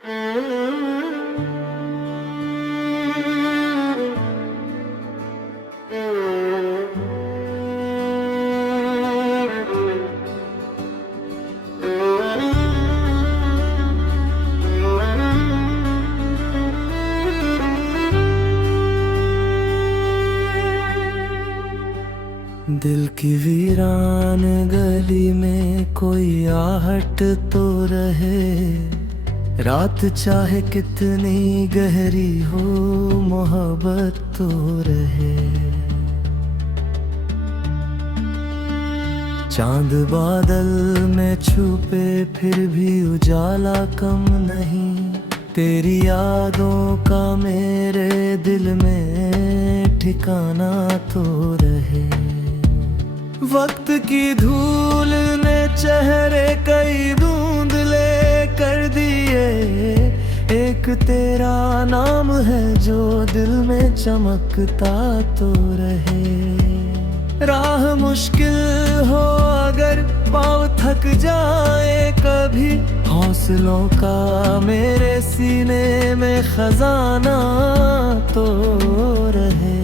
दिल की वीरान गली में कोई आहट तो रहे, रात चाहे कितनी गहरी हो मोहब्बत तो रहे। चांद बादल में छुपे फिर भी उजाला कम नहीं, तेरी यादों का मेरे दिल में ठिकाना तो रहे। वक्त की धूल ने चेहरे कई धुंधले कर दिए, एक तेरा नाम है जो दिल में चमकता तो रहे। राह मुश्किल हो अगर पाँव थक जाए कभी, हौसलों का मेरे सीने में खजाना तो रहे।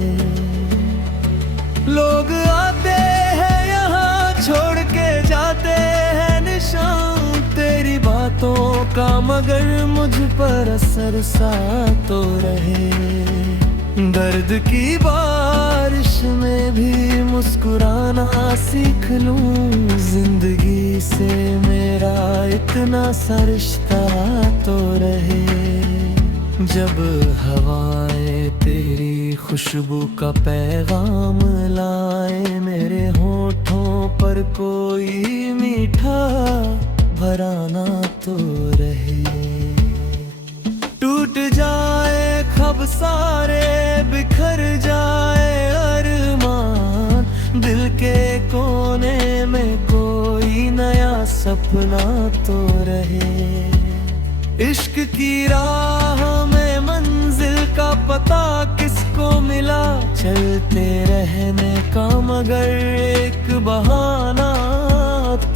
लोग आते हैं यहाँ छोड़ के जाते हैं निशान तेरी बातों का, मगर मुझ पर असर सा तो रहे। दर्द की बारिश में भी मुस्कुराना सीख लूं, जिंदगी से मेरा इतना सा रिश्ता तो रहे। जब हवाएं तेरी खुशबू का पैगाम लाए, मेरे होठों पर कोई मीठा भराना तो रहे। टूट जाए ख्वाब सारे बिखर जाए अरमान, दिल के कोने में कोई नया सपना तो रहे। इश्क की राह में मंजिल का पता किसको मिला, चलते रहने का मगर एक बहाना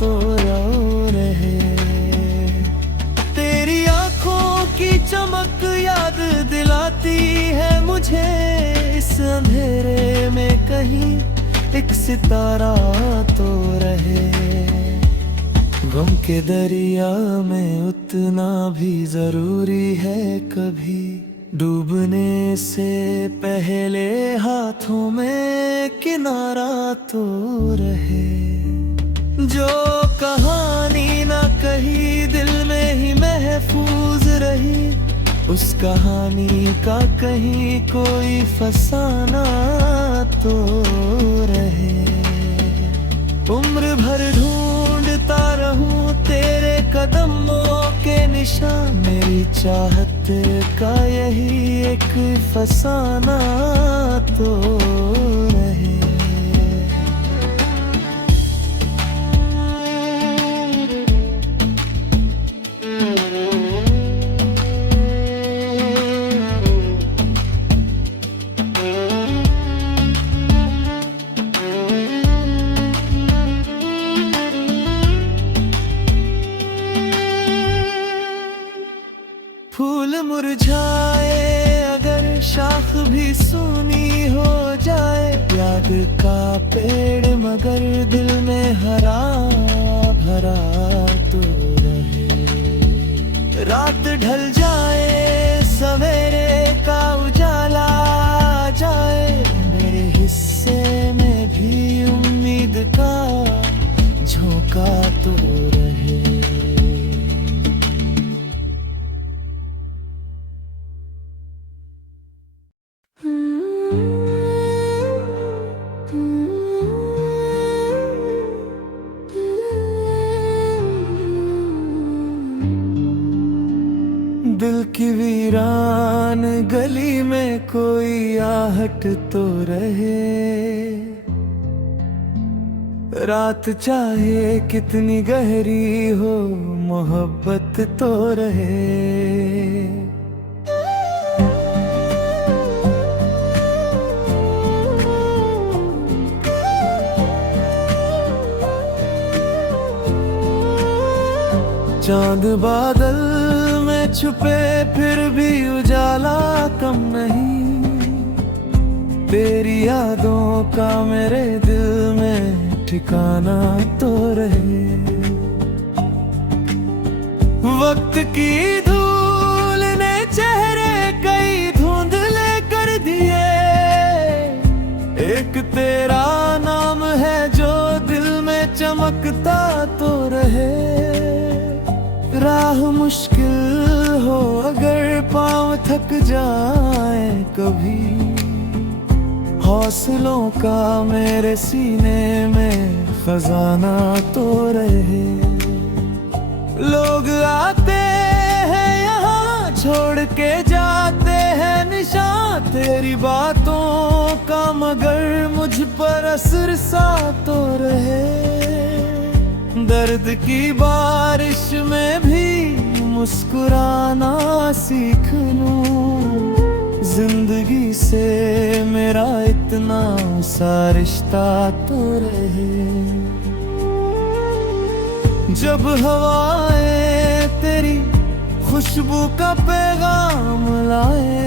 तो रहे। तेरी आंखों की चमक याद दिलाती है मुझे, इस अंधेरे में कहीं एक सितारा तो रहे। गम के दरिया में उतना भी जरूरी है कभी, डूबने से पहले हाथों में किनारा तो रहे। जो कहानी ना कही दिल में ही महफूज रही, उस कहानी का कहीं कोई फसाना तो रहे। उम्र भर ढूंढता रहूं तेरे कदमों के निशान, मेरी चाहत का यही एक फसाना तो रहे। फूल मुरझाए अगर शाख भी सूनी हो जाए, याद का पेड़ मगर दिल में हरा भरा तो रहे। रात ढल जाए सवेरे का उजाला आ जाए, मेरे हिस्से में भी उम्मीद का झोंका तो रहे। दिल की वीरान गली में कोई आहट तो रहे, रात चाहे कितनी गहरी हो मोहब्बत तो रहे। चांद बादल में छुपे फिर भी उजाला कम नहीं। तेरी यादों का मेरे दिल में ठिकाना तो रहे। वक्त की धूल ने चेहरे कई धुंधले कर दिए। एक तेरा नाम है जो दिल में चमकता तो रहे। राह मुश्किल हो अगर पाँव थक जाए कभी, हौसलों का मेरे सीने में खजाना तो रहे। लोग आते हैं यहाँ छोड़ के जाते हैं निशान तेरी बातों का, मगर मुझ पर असर सा तो रहे। दर्द की बारिश में भी मुस्कुराना सीख लूं। जिंदगी से मेरा इतना सा रिश्ता तो रहे। जब हवाएं तेरी खुशबू का पैगाम लाए,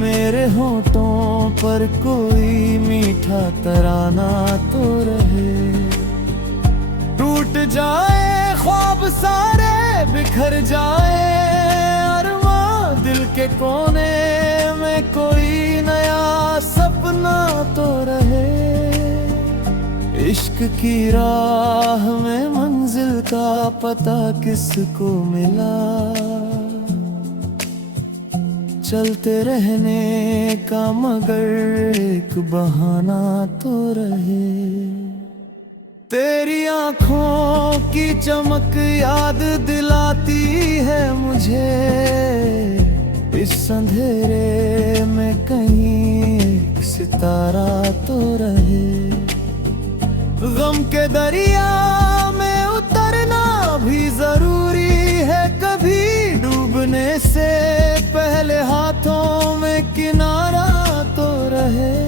मेरे होठों पर कोई मीठा तराना तो रहे। टूट जाए ख्वाब सारे बिखर जाए अरमां, दिल के कोने में कोई नया सपना तो रहे। इश्क की राह में मंजिल का पता किसको मिला, चलते रहने का मगर एक बहाना तो रहे। तेरी आँखों की चमक याद दिलाती है मुझे, इस अंधेरे में कहीं एक सितारा तो रहे। गम के दरिया में उतरना भी जरूरी है कभी, डूबने से पहले हाथों में किनारा तो रहे।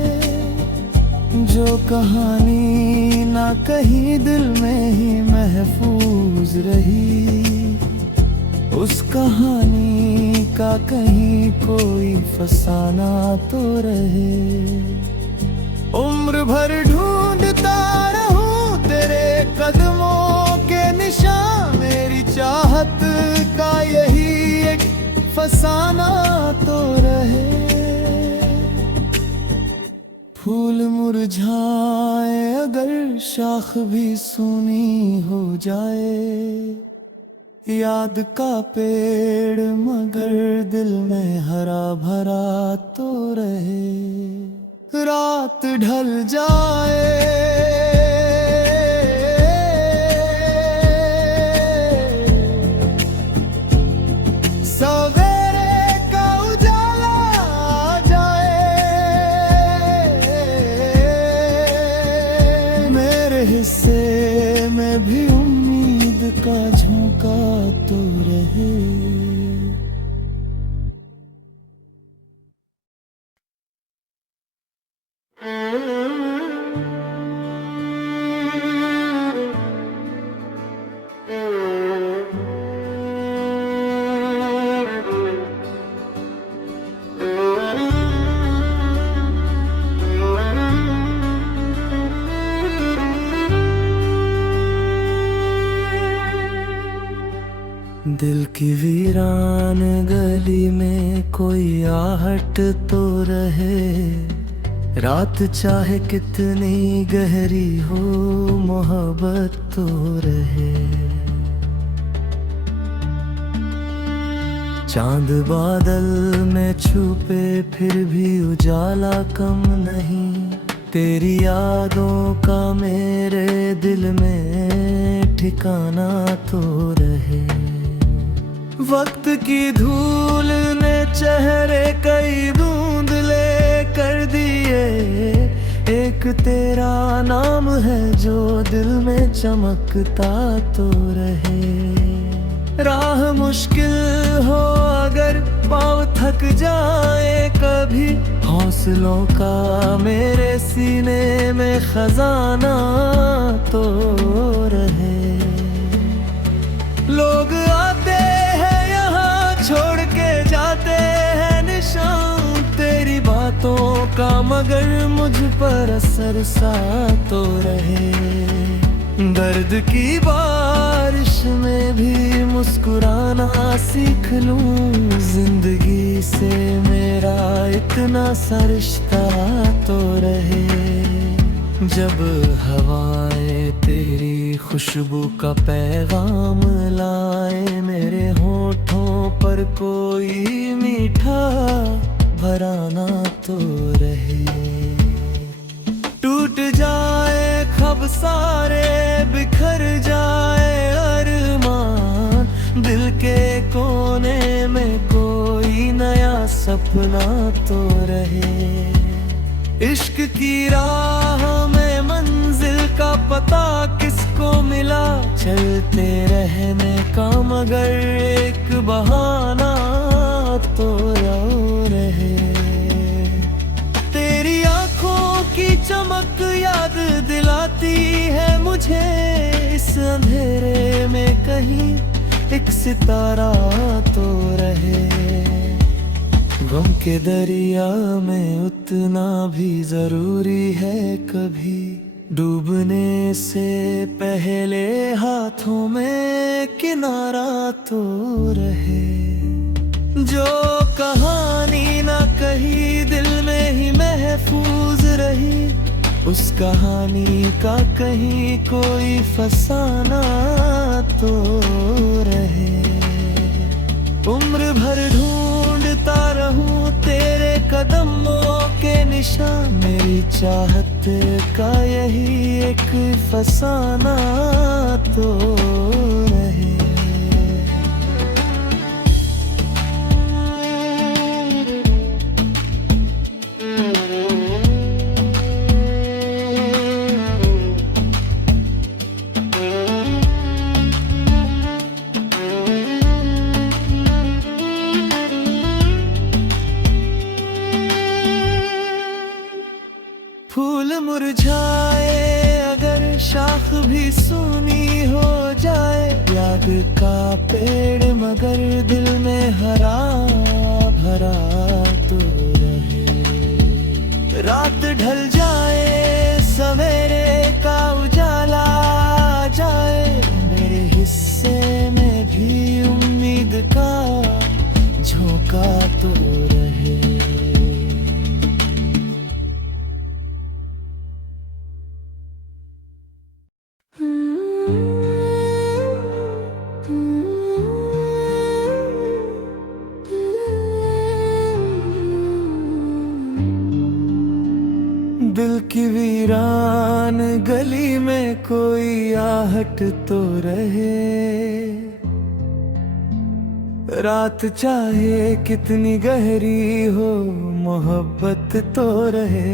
जो कहानी ना कहीं दिल में ही महफूज रही, उस कहानी का कहीं कोई फसाना तो रहे। उम्र भर ढूंढता रहूं तेरे कदमों के निशान, मेरी चाहत का यही एक फसाना तो रहे। फूल मुरझाए अगर शाख भी सूनी हो जाए, याद का पेड़ मगर दिल में हरा भरा तो रहे। रात ढल जाए सवेरे का उजाला आ जाए, मेरे हिस्से में भी उम्मीद का झोंका तो रहे। दिल की वीरान गली में कोई आहट तो रहे। रात चाहे कितनी गहरी हो मोहब्बत तो रहे। चांद बादल में छुपे फिर भी उजाला कम नहीं। तेरी यादों का मेरे दिल में ठिकाना तो रहे। वक्त की धूल ने चेहरे कई धुंधले कर दिए। एक तेरा नाम है जो दिल में चमकता तो रहे। राह मुश्किल हो अगर पाँव थक जाए कभी, हौसलों का मेरे सीने में खजाना तो रहे। लोग आते हैं का मगर मुझ पर असर सा तो रहे। दर्द की बारिश में भी मुस्कुराना सीख लूं, जिंदगी से मेरा इतना सा रिश्ता तो रहे। जब हवाएं तेरी खुशबू का पैगाम लाए, मेरे होठों पर कोई मीठा भराना तो रहे। टूट जाए ख्वाब सारे, बिखर जाए अरमान, दिल के कोने में कोई नया सपना तो रहे। इश्क की राह में मंजिल का पता किसको मिला, चलते रहने का मगर एक बहाना तो रहे। तेरी आंखों की चमक याद दिलाती है मुझे, इस अंधेरे में कहीं एक सितारा तो रहे। गम के दरिया में उतना भी जरूरी है कभी, डूबने से पहले हाथों में किनारा तो रहे। जो कहानी ना कही दिल में ही महफूज रही, उस कहानी का कहीं कोई फसाना तो रहे। उम्र भर ढूंढता रहूं तेरे कदमों के निशान, मेरी चाहत का यही एक फसाना तो रहे। फूल मुरझाए अगर शाख भी सूनी हो जाए, याद का पेड़ मगर दिल में हरा भरा तो रहे। रात ढल जाए सवेरे का उजाला आ जाए, मेरे हिस्से में भी उम्मीद का झोंका तो रहे। दिल की वीरान गली में कोई आहट तो रहे। रात चाहे कितनी गहरी हो, मोहब्बत तो रहे।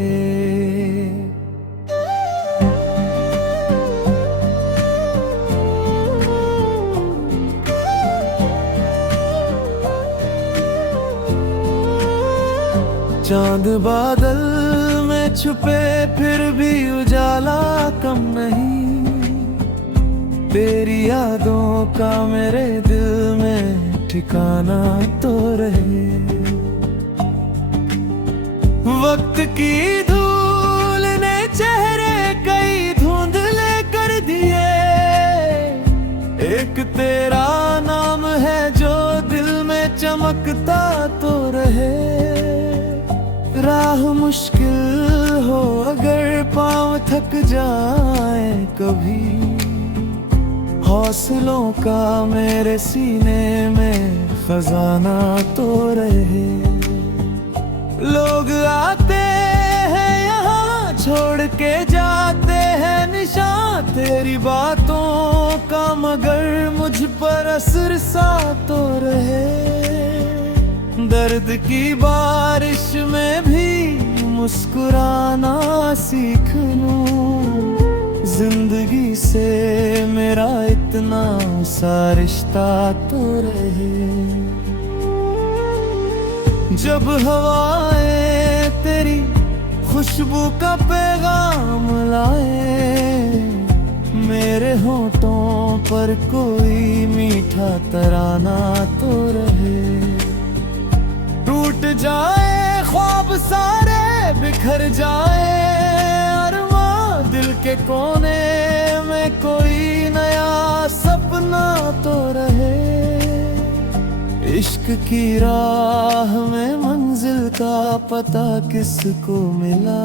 चांद बादल में छुपे फिर भी उजाला कम नहीं, तेरी यादों का मेरे दिल में ठिकाना तो रहे। वक्त की धूल ने चेहरे कई धुंधले कर दिए, एक तेरा नाम है जो दिल में चमकता तो रहे। राह मुश्किल हो अगर पाँव थक जाए कभी, हौसलों का मेरे सीने में खजाना तो रहे। लोग आते हैं यहाँ छोड़ के जाते हैं निशान, तेरी बातों का मगर मुझ पर असर सा तो रहे। दर्द की बारिश में भी मुस्कुराना सीख लूं, जिंदगी से मेरा इतना सा रिश्ता तो रहे। जब हवाएं तेरी खुशबू का पैगाम लाए, मेरे होठों पर कोई मीठा तराना तो रहे। टूट जाए ख्वाब सारे, बिखर जाए अरमां दिल के कोने में कोई नया सपना तो रहे। इश्क की राह में मंजिल का पता किसको मिला,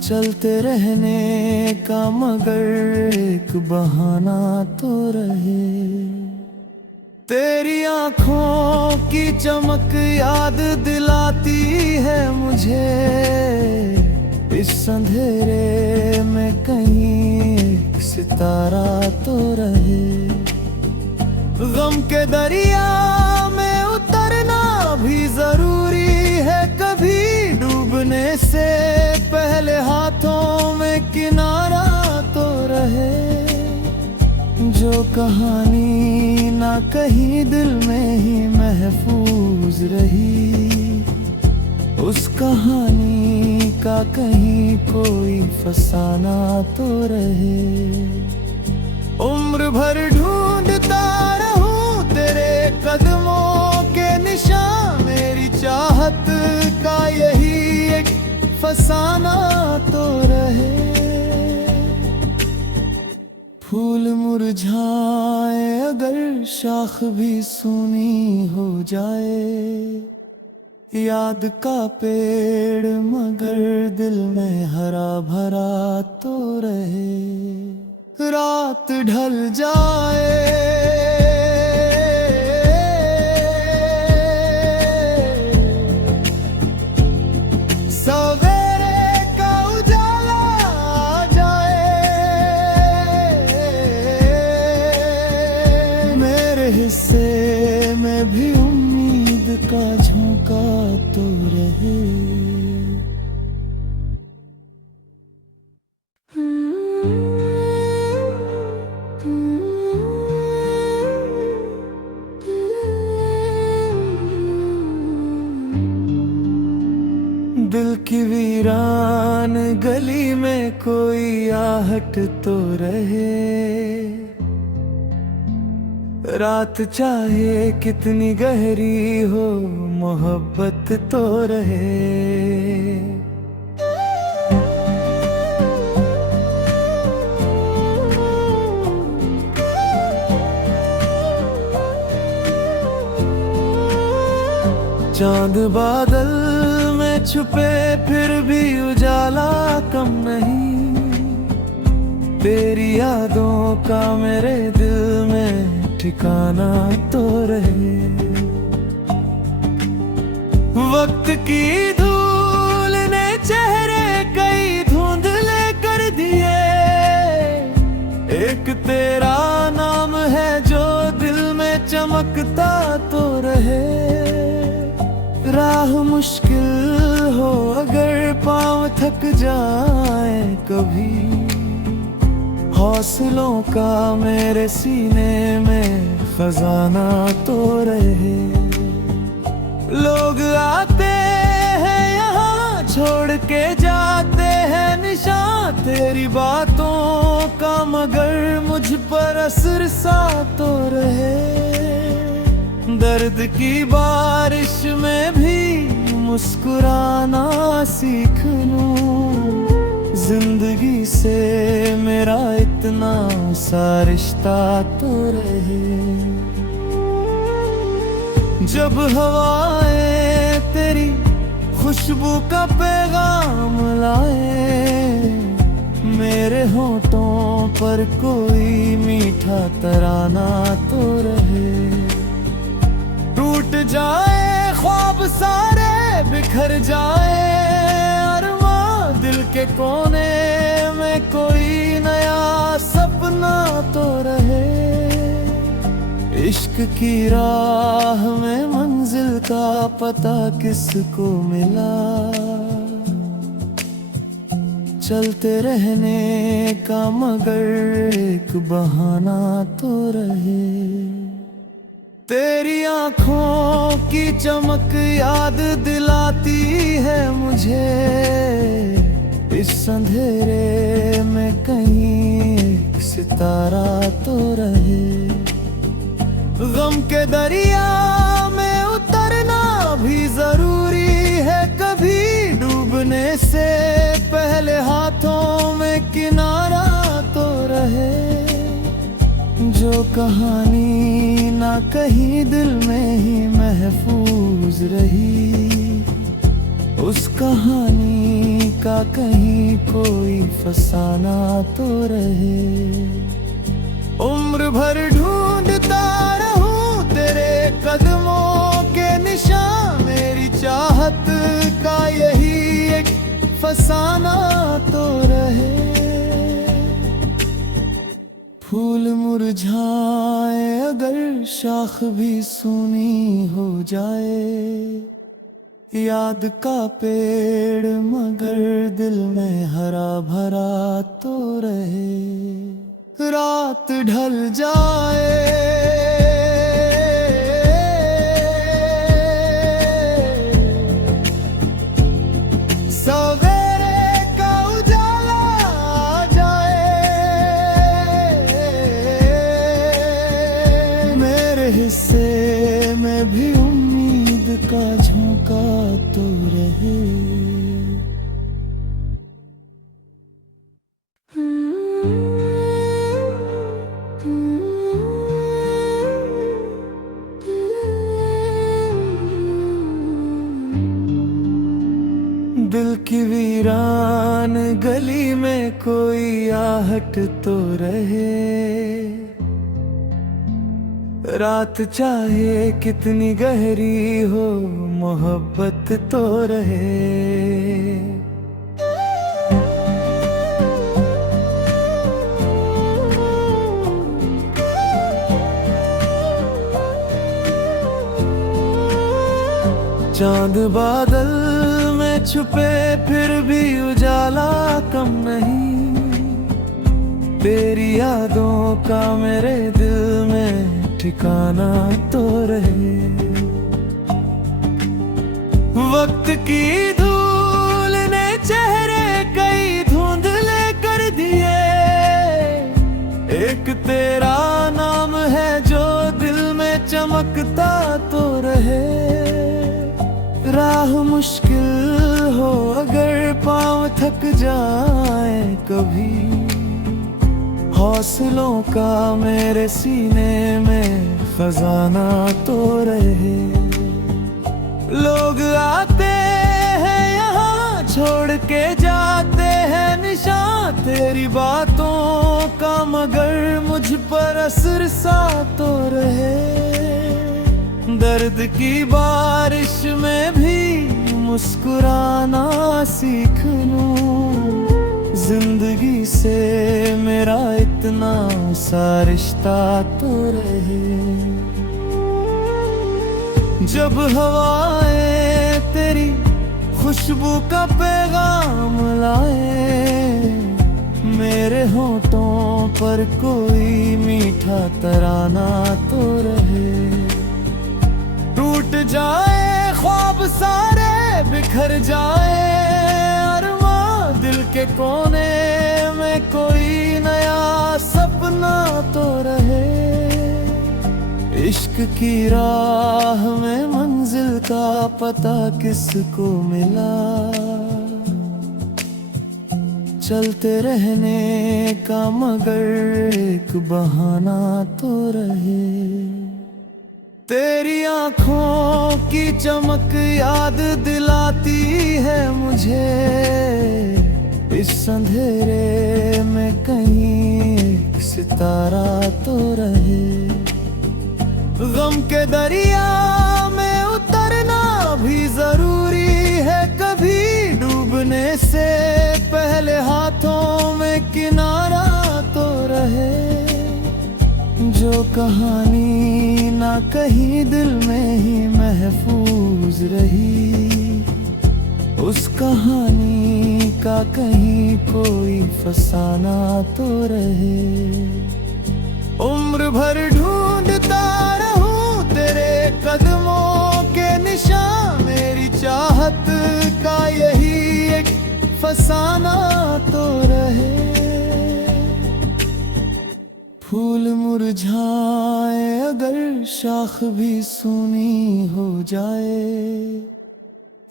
चलते रहने का मगर एक बहाना तो रहे। तेरी आँखों की चमक याद दिलाती है मुझे, इस अंधेरे में कहीं एक सितारा तो रहे। गम के दरिया में उतरना भी जरूरी है, कभी डूबने से पहले हाथों में किनारा तो रहे। जो कहानी ना कहीं दिल में ही महफूज रही, उस कहानी का कहीं कोई फसाना तो रहे। उम्र भर ढूंढता रहूं तेरे कदमों के निशान, मेरी चाहत का यही एक फसाना तो रहे। फूल मुरझाए अगर शाख भी सूनी हो जाए, याद का पेड़ मगर दिल में हरा भरा तो रहे। रात ढल जाए सवेरे का उजाला आ जाए, मेरे हिस्से में भी उम्मीद का झोंका तो रहे। दिल की वीरान गली में कोई आहट तो रहे। रात चाहे कितनी गहरी हो मोहब्बत तो रहे। चांद बादल में छुपे फिर भी उजाला कम नहीं, तेरी यादों का मेरे दिल में ठिकाना तो रहे। वक्त की धूल ने चेहरे कई धुंधले कर दिए, एक तेरा नाम है जो दिल में चमकता तो रहे। राह मुश्किल हो अगर पाँव थक जाए कभी, हौसलों का मेरे सीने में खजाना तो रहे। लोग आते हैं यहाँ छोड़ के जाते हैं निशान, तेरी बातों का मगर मुझ पर असर सा तो रहे। दर्द की बारिश में भी मुस्कुराना सीख लूं, जिंदगी से मेरा इतना सा रिश्ता तो रहे। जब हवाएं तेरी खुशबू का पैगाम लाए, मेरे होठों पर कोई मीठा तराना तो रहे। टूट जाए ख्वाब सारे बिखर जाए अरमां दिल के कोने में कोई नया सपना तो रहे। इश्क की राह में मंजिल का पता किसको मिला, चलते रहने का मगर एक बहाना तो रहे। तेरी आँखों की चमक याद दिलाती है मुझे, इस अंधेरे में कहीं एक सितारा तो रहे। गम के दरिया में उतरना भी जरूरी पहले हाथों में किनारा तो रहे। जो कहानी ना कहीं दिल में ही महफूज रही, उस कहानी का कहीं कोई फसाना तो रहे। उम्र भर ढूंढता रहूं तेरे कदमों के निशान, मेरी चाहत का यही एक फसाना तो रहे। फूल मुरझाए अगर शाख भी सूनी हो जाए, याद का पेड़ मगर दिल में हरा भरा तो रहे। रात ढल जाए, सवेरे का उजाला आ जाए, मेरे हिस्से में भी उम्मीद का झोंका तो रहे। दिल की वीरान गली में कोई आहट तो रहे। रात चाहे कितनी गहरी हो, मोहब्बत तो रहे। चांद बादल में छुपे फिर भी उजाला कम नहीं, तेरी यादों का मेरे दिल में ठिकाना तो रहे। वक्त की धूल ने चेहरे कई धुंधले कर दिए, एक तेरा नाम है जो दिल में चमकता तो रहे। राह मुश्किल हो अगर पाँव थक जाए कभी, हौसलों का मेरे सीने में खजाना तो रहे। लोग आते हैं यहाँ छोड़ के जाते हैं निशान, तेरी बातों का मगर मुझ पर असर सा तो रहे। दर्द की बारिश में भी मुस्कुराना सीख लूं, जिंदगी से मेरा इतना सा रिश्ता तो रहे। जब हवाएं तेरी खुशबू का पैगाम लाए, मेरे होठों पर कोई मीठा तराना तो रहे। टूट जाए ख्वाब सारे बिखर जाए अरमां, दिल के कोने में कोई नया सपना तो रहे। इश्क की राह में मंजिल का पता किसको मिला, चलते रहने का मगर एक बहाना तो रहे। तेरी आँखों की चमक याद दिलाती है मुझे, इस अंधेरे में कहीं एक सितारा तो रहे। गम के दरिया में उतरना भी जरूरी है कभी, डूबने से पहले हाथों में किनारा तो रहे। जो कहानी ना कहीं दिल में ही महफूज रही, उस कहानी का कहीं कोई फसाना तो रहे। उम्र भर ढूंढता रहूं तेरे कदमों के निशान, मेरी चाहत का यही एक फसाना तो रहे। फूल मुरझाए अगर शाख भी सूनी हो जाए,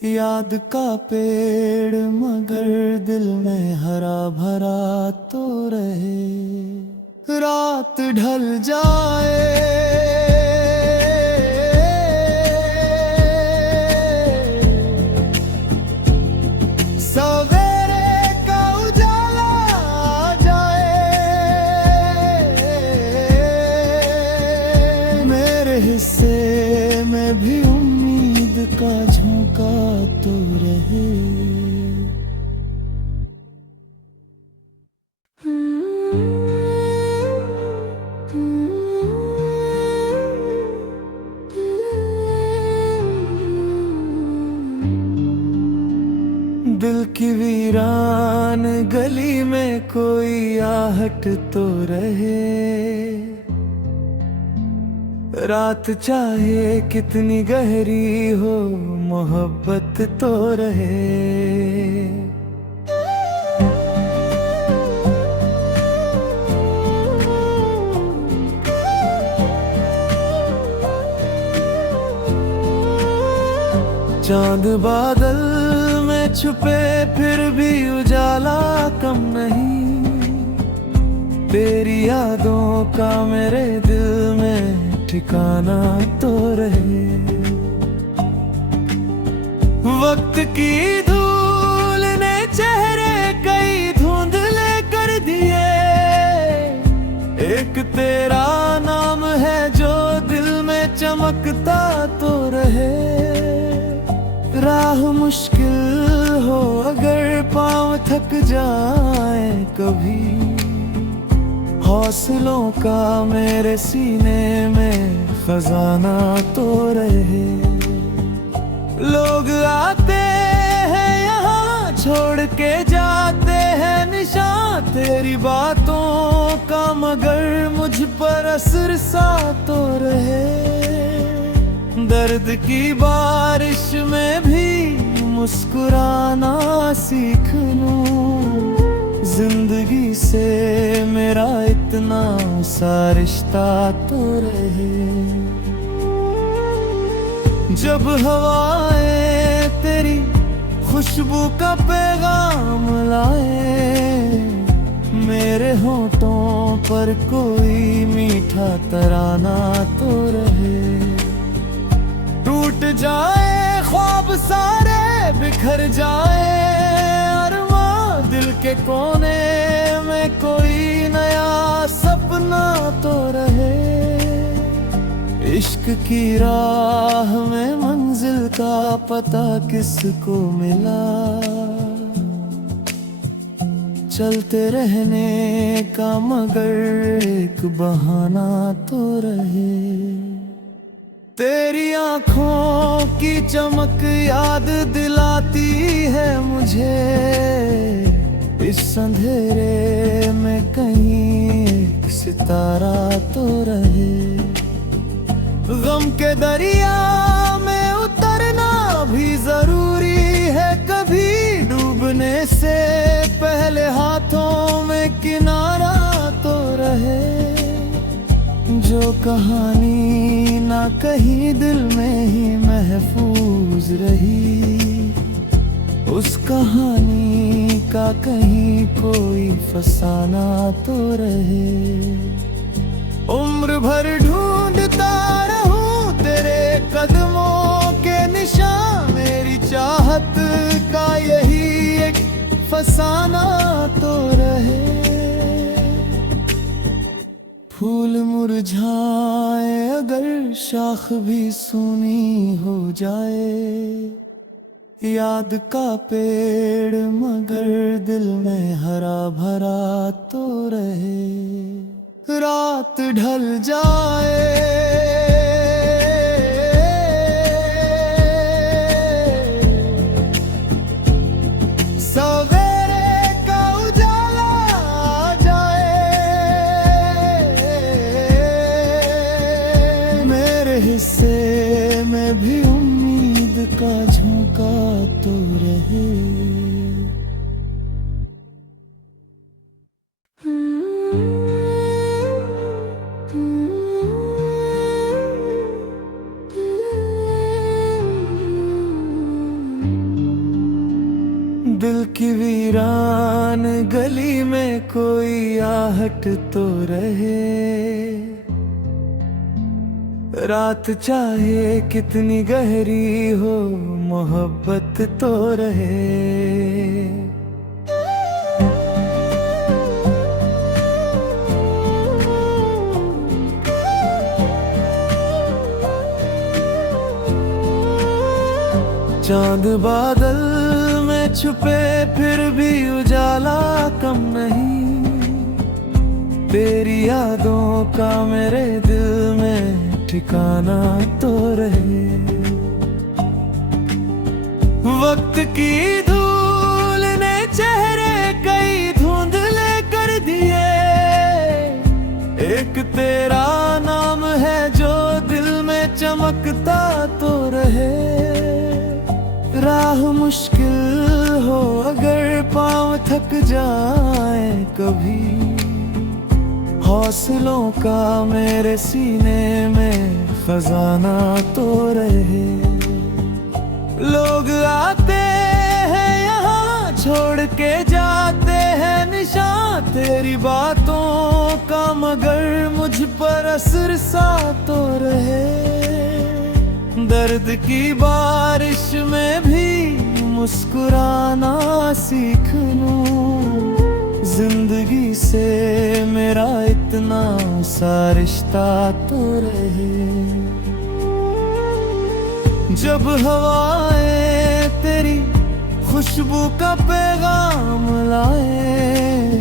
याद का पेड़ मगर दिल में हरा भरा तो रहे। रात ढल जाए सवेरे का उजाला आ जाए, मेरे हिस्से में भी उम्मीद का झोंका तो रहे। दिल की वीरान गली में कोई आहट तो रहे। रात चाहे कितनी गहरी हो मोहब्बत तो रहे। चांद बादल में छुपे फिर भी उजाला कम नहीं। तेरी यादों का मेरे दिल में ठिकाना तो रहे। वक्त की धूल ने चेहरे कई धुंधले कर दिए। एक तेरा नाम है जो दिल में चमकता तो रहे। राह मुश्किल हो अगर पाँव थक जाए कभी, हौसलों का मेरे सीने में खजाना तो रहे। लोग आते हैं यहाँ छोड़ के जाते हैं निशान तेरी बातों का, मगर मुझ पर असर सा तो रहे। दर्द की बारिश में भी मुस्कुराना सीख लूं। जिंदगी से मेरा इतना सा रिश्ता तो रहे। जब हवाएं तेरी खुशबू का पैगाम लाए, मेरे होठों पर कोई मीठा तराना तो रहे। टूट जाए ख्वाब सारे बिखर जाए अरमां, दिल के कोने में कोई नया सपना तो रहे। इश्क की राह में मंजिल का पता किसको मिला, चलते रहने का मगर एक बहाना तो रहे। तेरी आँखों की चमक याद दिलाती है मुझे, इस अंधेरे में कहीं एक सितारा तो रहे। गम के दरिया में उतरना भी जरूरी है कभी, डूबने से पहले हाथों में किनारा तो रहे। जो कहानी ना कहीं दिल में ही महफूज रही, उस कहानी का कहीं कोई फसाना तो रहे। उम्र भर ढूंढता रहूं तेरे कदमों के निशान, मेरी चाहत का यही एक फसाना तो रहे। फूल मुरझाए अगर शाख भी सूनी हो जाए, याद का पेड़ मगर दिल में हरा भरा तो रहे। रात ढल जाए सवेरे का उजाला आ जाए, मेरे हिस्से में भी उम्मीद का झोंका तो रहे। की वीरान गली में कोई आहट तो रहे। रात चाहे कितनी गहरी हो, मोहब्बत तो रहे। चांद बादल में छुपे फिर भी उजाला कम नहीं। तेरी यादों का मेरे दिल में ठिकाना तो रहे। वक्त की धूल ने चेहरे कई धुंधले कर दिए। एक तेरा नाम है जो दिल में चमकता तो रहे। राह मुश्किल हो अगर पाँव थक जाए कभी, हौसलों का मेरे सीने में खजाना तो रहे। लोग आते हैं यहाँ छोड़ के जाते हैं निशान तेरी बातों का, मगर मुझ पर असर सा तो रहे। दर्द की बारिश में भी मुस्कुराना सीख लूं। जिंदगी से मेरा इतना सा रिश्ता तो रहे। जब हवाएं तेरी खुशबू का पैगाम लाए,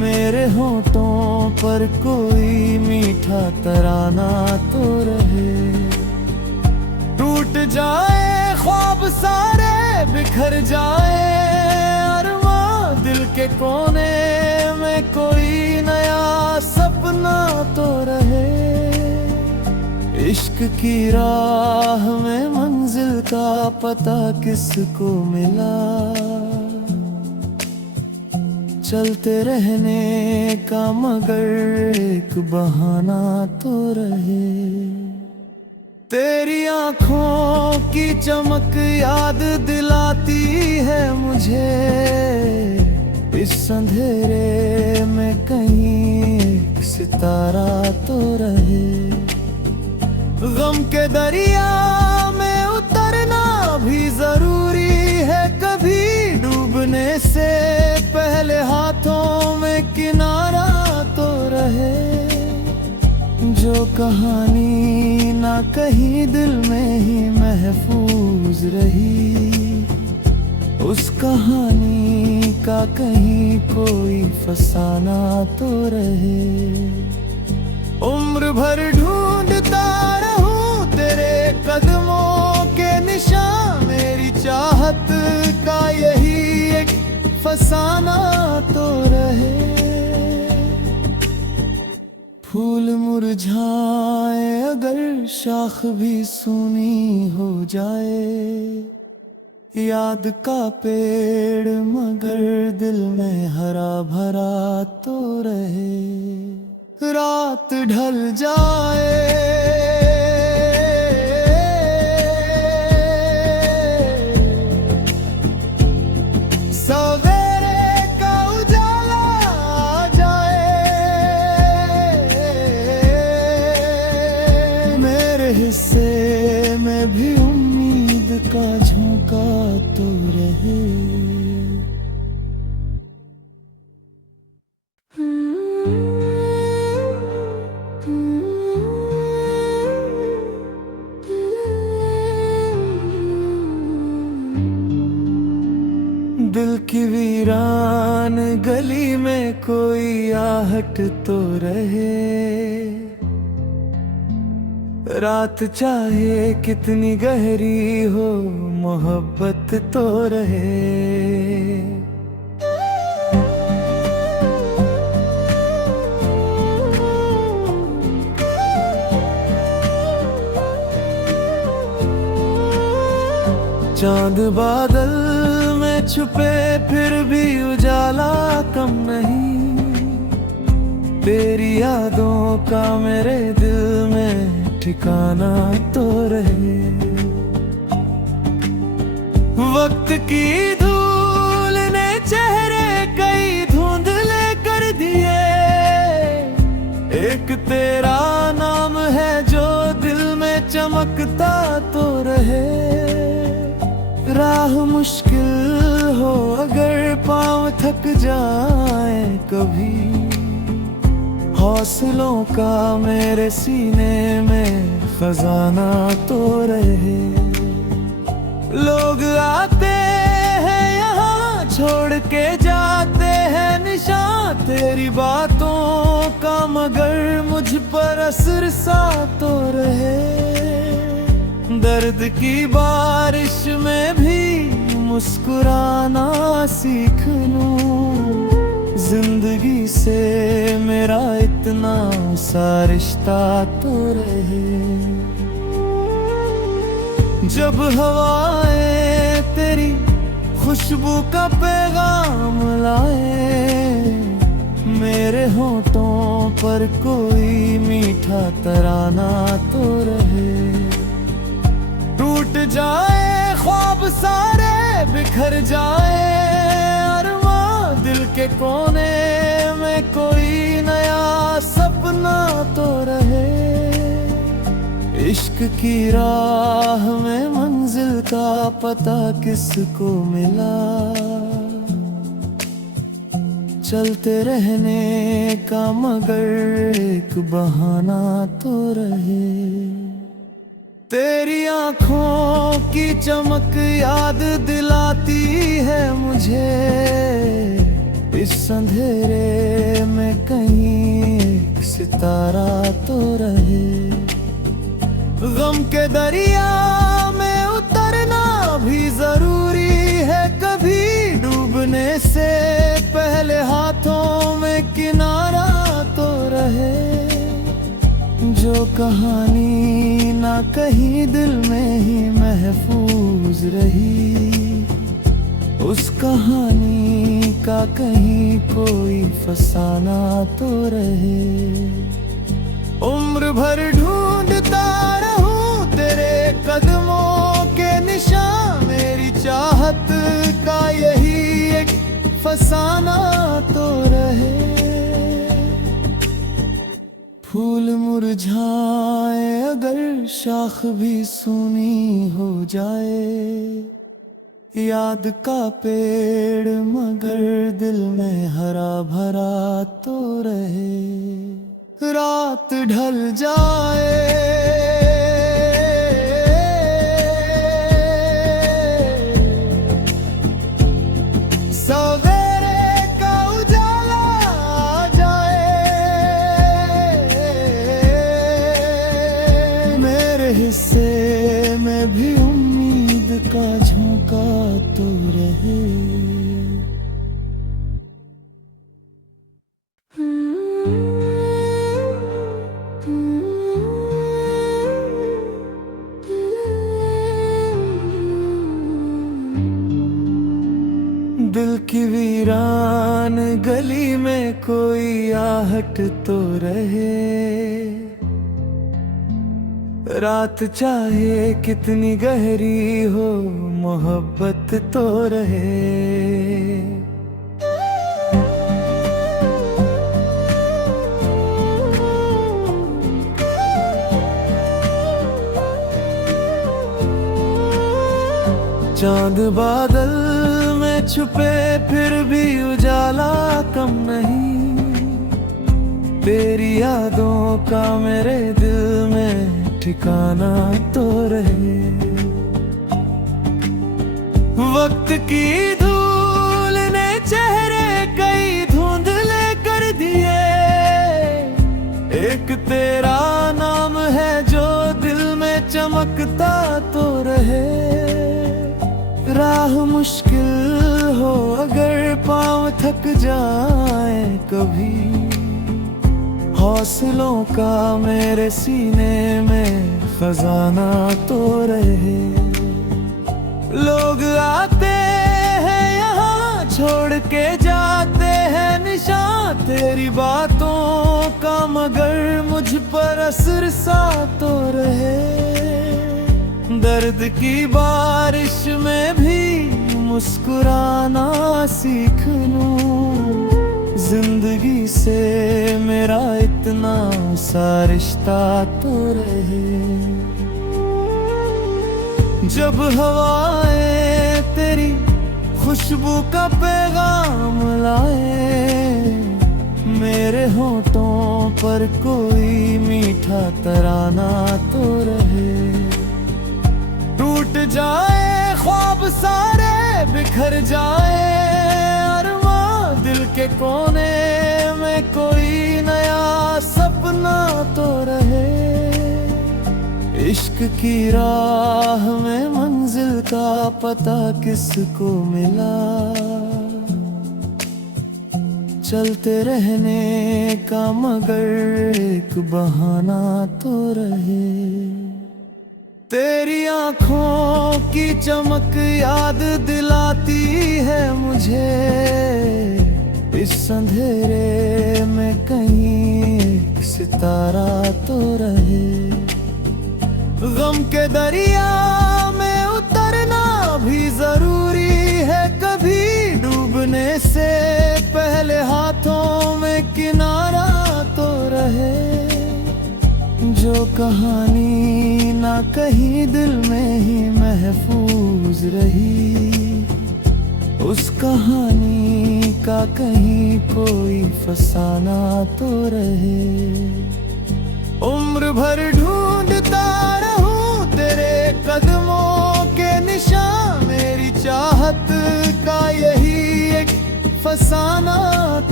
मेरे होठों पर कोई मीठा तराना तो रहे। टूट जाए ख्वाब सारे बिखर जाए अरमां, दिल के कोने में कोई नया सपना तो रहे। इश्क की राह में मंजिल का पता किसको मिला, चलते रहने का मगर एक बहाना तो रहे। तेरी आँखों की चमक याद दिलाती है मुझे, इस अंधेरे में कहीं एक सितारा तो रहे। गम के दरिया में उतरना भी जरूरी है कभी, डूबने से पहले हाथों में किनारा तो रहे। जो कहानी ना कहीं दिल में ही महफूज रही, उस कहानी का कहीं कोई फसाना तो रहे। उम्र भर ढूंढता रहूं तेरे कदमों के निशान, मेरी चाहत का यही एक फसाना तो रहे। फूल मुरझाए अगर शाख भी सूनी हो जाए, याद का पेड़ मगर दिल में हरा भरा तो रहे। रात ढल जाए हिस्से में भी उम्मीद का झोंका तो रहे। दिल की वीरान गली में कोई आहट तो रहे। रात चाहे कितनी गहरी हो, मोहब्बत तो रहे। चांद बादल में छुपे फिर भी उजाला कम नहीं। तेरी यादों का मेरे दिल में ठिकाना तो रहे। वक्त की धूल तेरा नाम है जो दिल में चमकता तो रहे। राह मुश्किल हो अगर पाँव थक जाए कभी, हौसलों का मेरे सीने में खजाना तो रहे। लोग आते हैं यहाँ छोड़ के जाते हैं निशान तेरी बातों का, मगर मुझ पर असर सा तो रहे। दर्द की बारिश में भी मुस्कुराना सीख लूं, जिंदगी से मेरा इतना सा रिश्ता तो रहे। जब हवाएं तेरी खुशबू का पैगाम लाए, मेरे होठों पर कोई मीठा तराना तो रहे। टूट जाए ख्वाब सारे बिखर जाए अरमां, दिल के कोने में कोई नया सपना तो रहे। इश्क की राह में मंजिल का पता किसको मिला, चलते रहने का मगर एक बहाना तो रहे। तेरी आँखों की चमक याद दिलाती है मुझे, इस अंधेरे में कहीं एक सितारा तो रहे। गम के दरिया में उतरना भी जरूरी है कभी, डूबने से पहले हाथों में किनारा तो रहे। जो कहानी ना कहीं दिल में ही महफूज रही, उस कहानी का कहीं कोई फसाना तो रहे। उम्र भर ढूंढता रहूं तेरे कदमों के निशान, मेरी चाहत का यही एक फसाना तो रहे। फूल मुरझाए अगर शाख भी सूनी हो जाए, याद का पेड़ मगर दिल में हरा भरा तो रहे। रात ढल जाए सवेरे का उजाला आ जाए, मेरे हिस्से में भी उम्मीद का झोंका तो रहे। दिल की वीरान गली में कोई आहट तो रहे। रात चाहे कितनी गहरी हो मोहब्बत तो रहे। चांद बादल में छुपे फिर भी उजाला कम नहीं, तेरी यादों का मेरे दिल में ठिकाना तो रहे। वक्त की धूल ने चेहरे कई धुंधले कर दिए, एक तेरा नाम है जो दिल में चमकता तो रहे। राह मुश्किल हो अगर पाँव थक जाए कभी, हौसलों का मेरे सीने में खजाना तो रहे। लोग आते हैं यहाँ छोड़ के जाते हैं निशान तेरी बातों का, मगर मुझ पर असर सा तो रहे। दर्द की बारिश में भी मुस्कुराना सीख लूं, जिंदगी से मेरा इतना सा रिश्ता तो रहे। जब हवाएं तेरी खुशबू का पैगाम लाए, मेरे होठों पर कोई मीठा तराना तो रहे। टूट जाए ख्वाब सारे बिखर जाए अरमां, दिल के कोने में कोई नया सपना तो रहे। इश्क की राह में मंजिल का पता किसको मिला, चलते रहने का मगर एक बहाना तो रहे। तेरी आँखों की चमक याद दिलाती है मुझे, इस अंधेरे में कहीं एक सितारा तो रहे। गम के दरिया में उतरना भी जरूरी है, कभी डूबने से पहले हाथों में किनारा तो रहे। जो कहानी ना कहीं दिल में ही महफूज रही, उस कहानी का कहीं कोई फसाना तो रहे। उम्र भर ढूंढता रहूं तेरे कदमों के निशान, मेरी चाहत का यही एक फसाना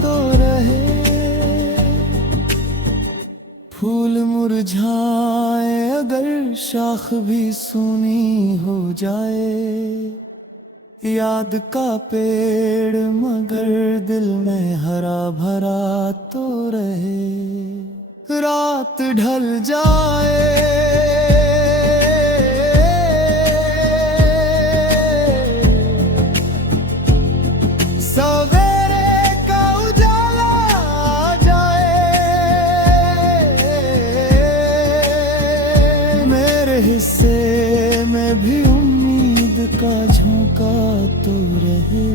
तो रहे। फूल मुरझाए अगर शाख भी सूनी हो जाए, याद का पेड़ मगर दिल में हरा भरा तो रहे। रात ढल जाए सवेरे का उजाला आ जाए, मेरे हिस्से में भी उम्मीद का झोंका तो रहे।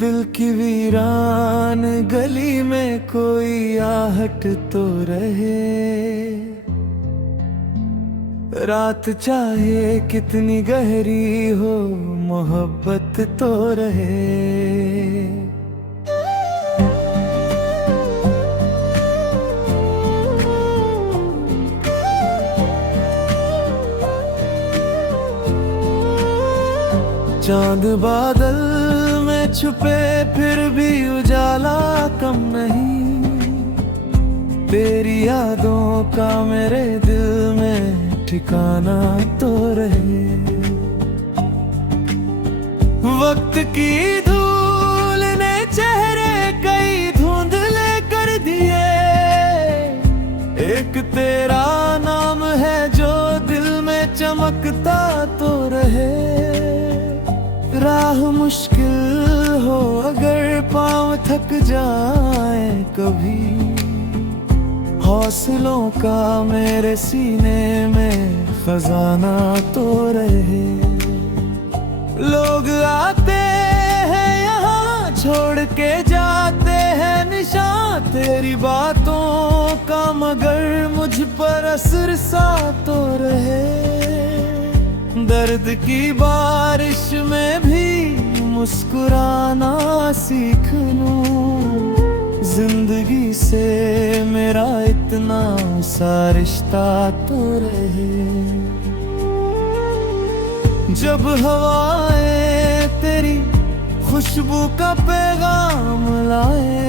दिल की वीरान गली में कोई आहट तो रहे। रात चाहे कितनी गहरी हो मोहब्बत तो रहे। चांद बादल में छुपे फिर भी उजाला कम नहीं, तेरी यादों का मेरे दिल में ठिकाना तो रहे। वक्त की धूल ने चेहरे कई धुंधले कर दिए, एक तेरा नाम है जो दिल में चमकता तो रहे। राह मुश्किल हो अगर पाँव थक जाए कभी, हौसलों का मेरे सीने में खजाना तो रहे। लोग आते हैं यहाँ छोड़ के जाते हैं निशान, तेरी बातों का मगर मुझ पर असर सा तो रहे। दर्द की बारिश में भी मुस्कुराना सीख लूं, जिंदगी से मेरा इतना सा रिश्ता तो रहे। जब हवाएं तेरी खुशबू का पैगाम लाए,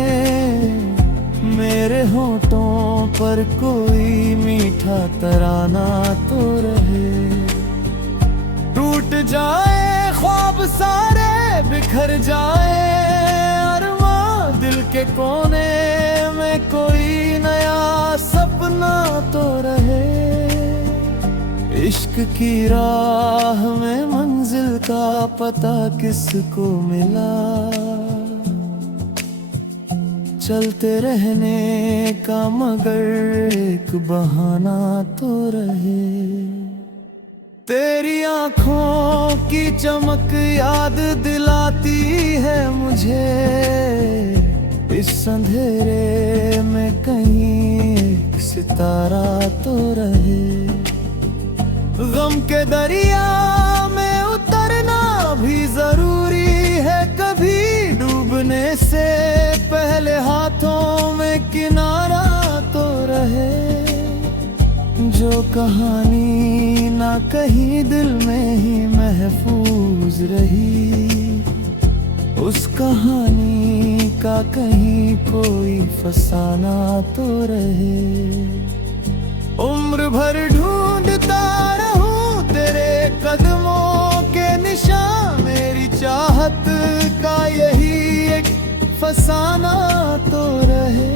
मेरे होठों पर कोई मीठा तराना तो रहे। टूट जाए ख्वाब सारे बिखर जाए अरमां, दिल के कोने में कोई नया सपना तो रहे। इश्क की राह में मंजिल का पता किसको मिला, चलते रहने का मगर एक बहाना तो रहे। तेरी आंखों की चमक याद दिलाती है मुझे, इस अंधेरे में कहीं एक सितारा तो रहे। गम के दरिया में उतरना भी जरूरी है, कभी डूबने से पहले हाथों में किनारा तो रहे। जो कहानी ना कहीं दिल में ही महफूज रही, उस कहानी का कहीं कोई फसाना तो रहे। उम्र भर ढूंढता रहूं तेरे कदमों के निशान, मेरी चाहत का यही एक फसाना तो रहे।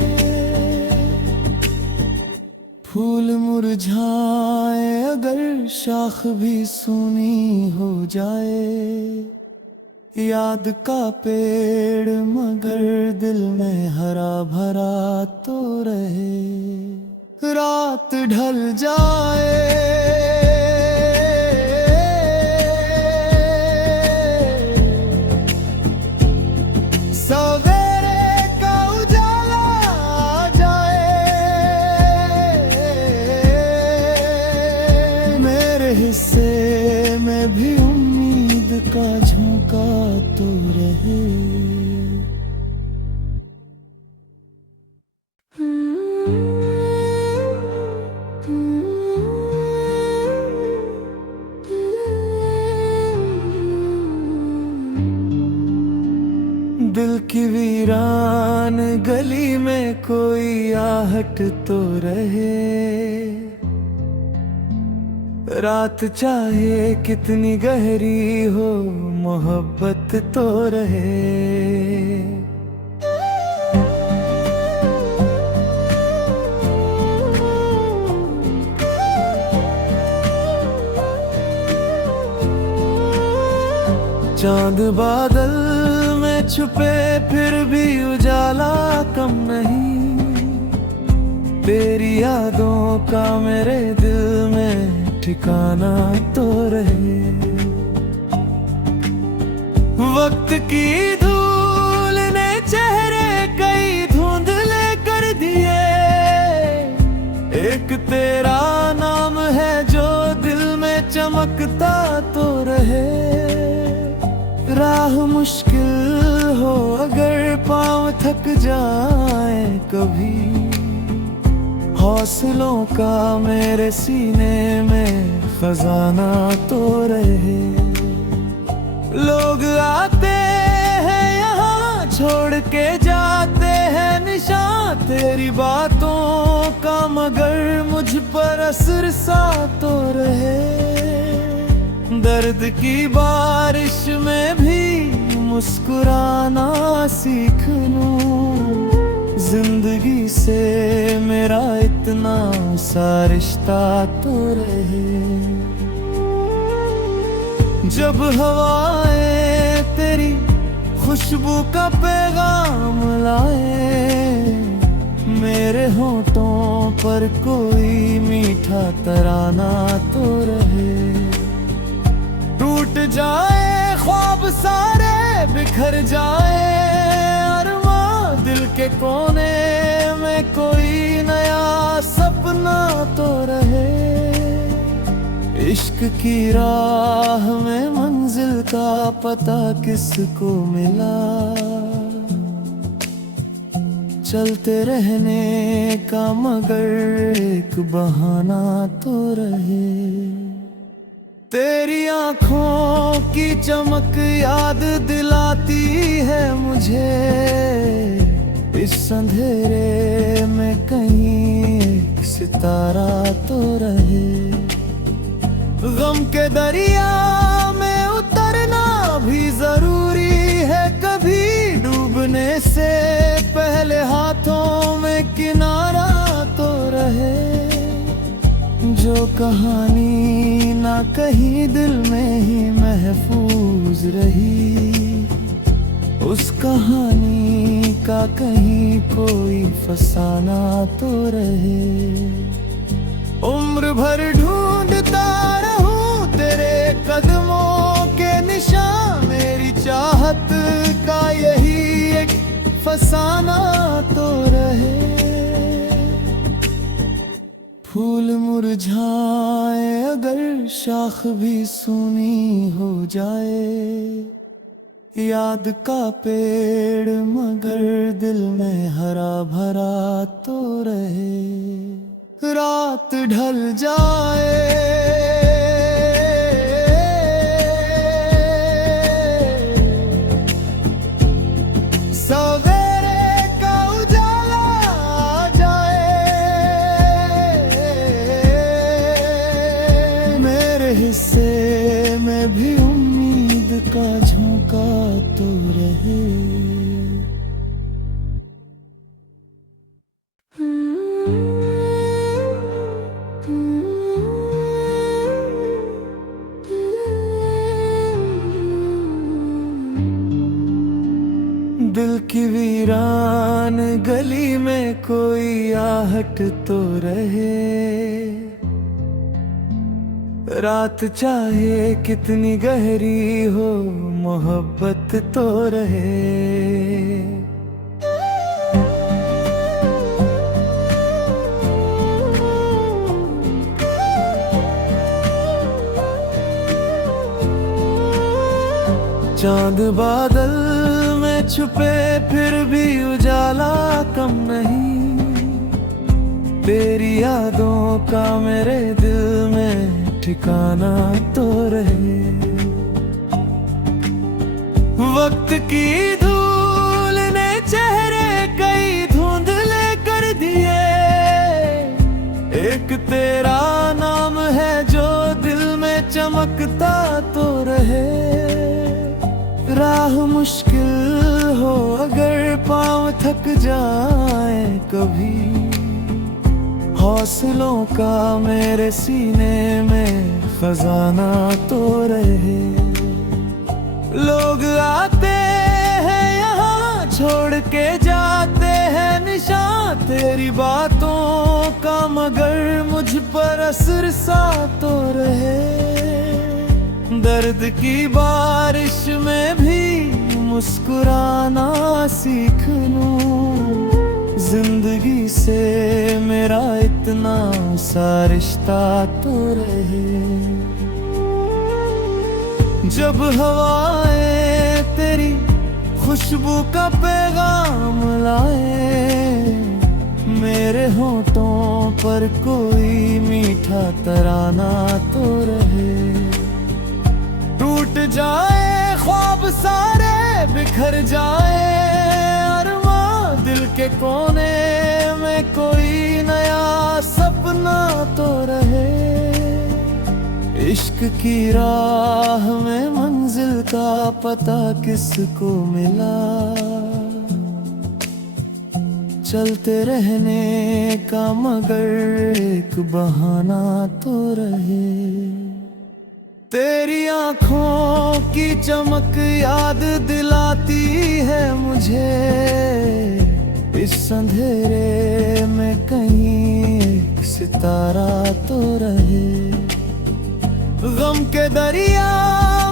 फूल मुरझाए अगर शाख भी सूनी हो जाए, याद का पेड़ मगर दिल में हरा भरा तो रहे। रात ढल जाए, सवेरे का उजाला आ जाए, मेरे हिस्से में भी उम्मीद का झोंका तो रहे। दिल की वीरान गली में कोई आहट तो रहे। रात चाहे कितनी गहरी हो, मोहब्बत तो रहे। चांद बादल में छुपे फिर भी उजाला कम नहीं, तेरी यादों का मेरे दिल में ठिकाना तो रहे। वक्त की धूल ने चेहरे कई धुंधले कर दिए, एक तेरा नाम है जो दिल में चमकता तो रहे। राह मुश्किल हो अगर पाँव थक जाए कभी, हौसलों का मेरे सीने में खजाना तो रहे। लोग आते हैं यहाँ छोड़ के जाते हैं निशान, तेरी बातों का मगर मुझ पर असर सा तो रहे। दर्द की बारिश में भी मुस्कुराना सीख लूं, जिंदगी से मेरा इतना सा रिश्ता तो रहे। जब हवाएं तेरी खुशबू का पैगाम लाए, मेरे होठों पर कोई मीठा तराना तो रहे। टूट जाए ख्वाब सारे बिखर जाए अरमां, दिल के कोने में कोई नया सपना तो रहे। इश्क की राह में मंजिल का पता किसको मिला, चलते रहने का मगर एक बहाना तो रहे। तेरी आंखों की चमक याद दिलाती है मुझे, इस अंधेरे में कहीं एक सितारा तो रहे। गम के दरिया में उतरना भी जरूरी है, कभी डूबने से पहले हाथों में किनारा तो रहे। जो कहानी ना कहीं दिल में ही महफूज रही, उस कहानी का कहीं कोई फसाना तो रहे। उम्र भर ढूंढता रहूं तेरे कदमों के निशान, मेरी चाहत का यही एक फसाना तो रहे। फूल मुरझाए अगर शाख भी सूनी हो जाए, याद का पेड़ मगर दिल में हरा भरा तो रहे। रात ढल जाए सवेरे का उजाला आ जाए, मेरे हिस्से में भी उम्मीद का झोंका तो रहे। दिल की वीरान गली में कोई आहट तो रहे। रात चाहे कितनी गहरी हो, मोहब्बत तो रहे। चांद बादल में छुपे फिर भी उजाला कम नहीं, तेरी यादों का मेरे दिल में ठिकाना तो रहे। वक्त की धूल ने चेहरे कई धुंधले कर दिए, एक तेरा नाम है जो दिल में चमकता तो रहे। राह मुश्किल हो अगर पाँव थक जाए कभी, हौसलों का मेरे सीने में खजाना तो रहे। लोग आते हैं यहाँ छोड़ के जाते हैं निशान, तेरी बातों का मगर मुझ पर असर सा तो रहे। दर्द की बारिश में भी मुस्कुराना सीख लूं, जिंदगी से मेरा इतना सा रिश्ता तो रहे। जब हवाएं तेरी खुशबू का पैगाम लाए, मेरे होठों पर कोई मीठा तराना तो रहे। टूट जाए ख्वाब सारे बिखर जाए अरमां, दिल के कोने में कोई नया सपना तो रहे। इश्क की राह में मंजिल का पता किसको मिला, चलते रहने का मगर एक बहाना तो रहे। तेरी आँखों की चमक याद दिलाती है मुझे, इस अंधेरे में कहीं एक सितारा तो रहे। गम के दरिया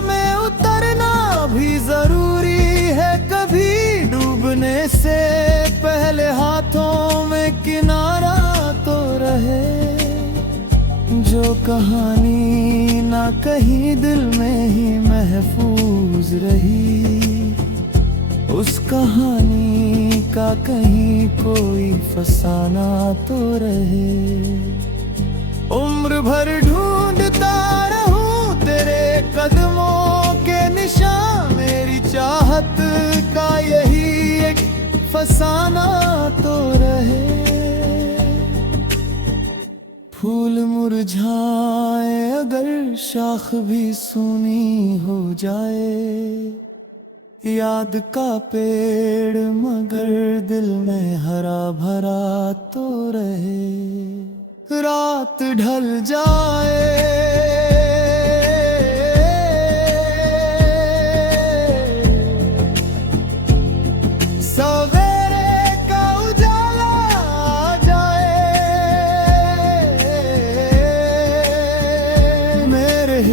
में उतरना भी जरूरी है कभी, डूबने से पहले हाथों में किनारा तो रहे। जो कहानी ना कहीं दिल में ही महफूज रही, उस कहानी का कहीं कोई फसाना तो रहे। उम्र भर ढूंढता रहूं तेरे कदमों के निशान, मेरी चाहत का यही एक फसाना तो रहे। फूल मुरझाए अगर शाख भी सूनी हो जाए, याद का पेड़ मगर दिल में हरा भरा तो रहे। रात ढल जाए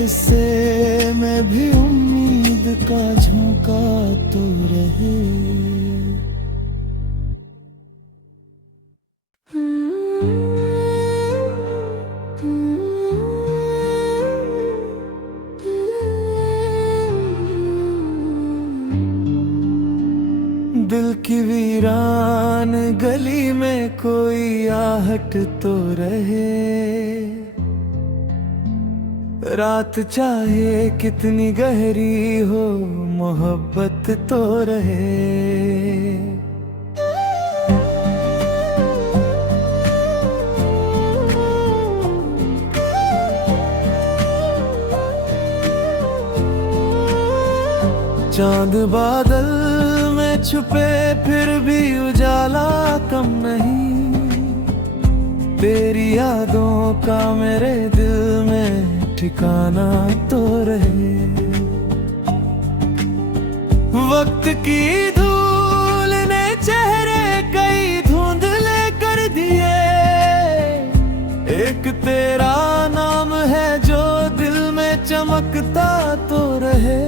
हिस्से में भी उम्मीद का झोंका तो रहे। दिल की वीरान गली में कोई आहट तो रहे। रात चाहे कितनी गहरी हो, मोहब्बत तो रहे। चांद बादल में छुपे फिर भी उजाला कम नहीं। तेरी यादों का मेरे दिल में ठिकाना तो रहे। वक्त की धूल ने चेहरे कई धुंधले कर दिए। एक तेरा नाम है जो दिल में चमकता तो रहे।